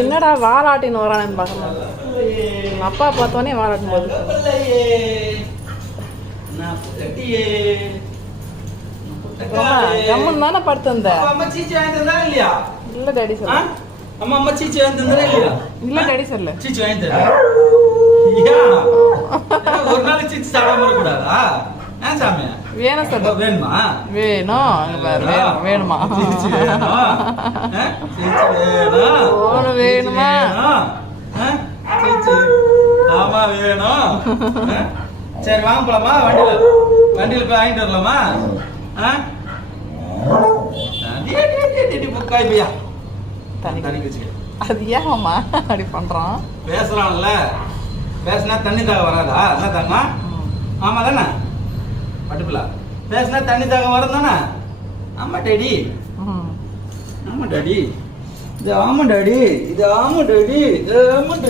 என்னடா வாலாட்டின்னு வரானு பார்க்கலாம். அப்பா பார்த்தோன்னே வாலாட்டும் போது ஜம்முன்னு தானே படுத்திருந்த. இல்ல டாடி சொல்ல. அம்மா சீச்சி வாங்கி தந்தா இல்லையா? இல்ல டாடி சொல்ல. சீச்சி வாங்கி தர. ஒரு நாள் சீச்சி சாப்பிடாம இருக்க கூடாதா? சாமி வேணும் சார். வேணுமா? வேணும். வேணுமா? சீச்சி வேணுமா? வேணுமா? சீச்சி ஆமா வேணும். சரி வாங்க போலாமா? வண்டியில போய் வாங்கிட்டு வரலாமா? தண்ணி வச்சுக்க. அது ஏமா அப்படி பண்றான்? பேசலாம்ல, பேசினா தண்ணி தாக வராதா? என்ன தாங்கம்மா? ஆமா தானே பட்டுப்பில்லா? பேசினா தண்ணி தாக வரும் தானே? ஆமா டாடி, ஆமா டாடி, இது ஆமா டாடி, இது ஆமா டாடி, இது ஆமா டாடி.